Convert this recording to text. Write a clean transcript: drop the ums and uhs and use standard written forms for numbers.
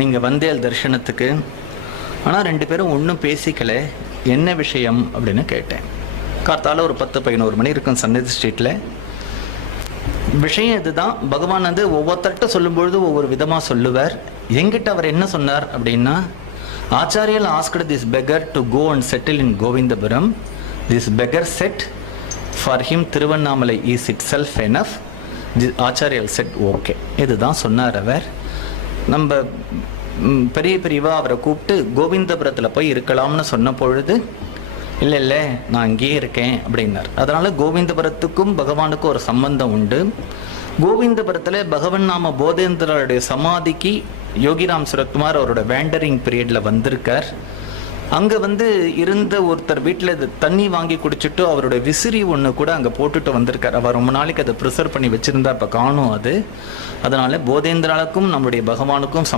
நீங்கள் வந்தேல் தரிசனத்துக்கு, ஆனால் 2 பேரும் ஒன்றும் பேசிக்கல, என்ன விஷயம் அப்படின்னு கேட்டேன். கார்த்தால ஒரு 10-11 மணி இருக்கும் சன்னதி ஸ்ட்ரீட்டில். விஷயம் இதுதான். பகவான் வந்து ஒவ்வொருத்தர்கிட்ட சொல்லும்பொழுது ஒவ்வொரு விதமாக சொல்லுவார். எங்கிட்ட அவர் என்ன சொன்னார் அப்படின்னா, Acharyal asked this beggar to go and settle in Govindapuram. This beggar said for him Tiruvannamalai is itself enough. Acharyal said okay. இதுதான் சொன்னார் அவர். நம்ம பெரிய பெரியவா அவரை கூப்பிட்டு கோவிந்தபுரத்தில் போய் இருக்கலாம்னு சொன்ன பொழுது, இல்லை நான் இங்கேயே இருக்கேன் அப்படின்னார். அதனால் கோவிந்தபுரத்துக்கும் பகவானுக்கும் ஒரு சம்பந்தம் உண்டு. கோவிந்தபுரத்தில் பகவன் நாம போதேந்திரருடைய சமாதிக்கு யோகிராம் சுரத்குமார் அவரோட வேண்டரிங் பீரியடில் வந்திருக்கார். அங்கே வந்து இருந்த ஒருத்தர் வீட்டில் தண்ணி வாங்கி குடிச்சிட்டு அவரோட விசிறி ஒன்று கூட அங்கே போட்டுட்டு வந்திருக்கார். அவர் ரொம்ப நாளைக்கு அதை ப்ரிசர்வ் பண்ணி வச்சுருந்தா இப்போ காணும் அது. அதனால் போதேந்திராவுக்கும் நம்முடைய பகவானுக்கும்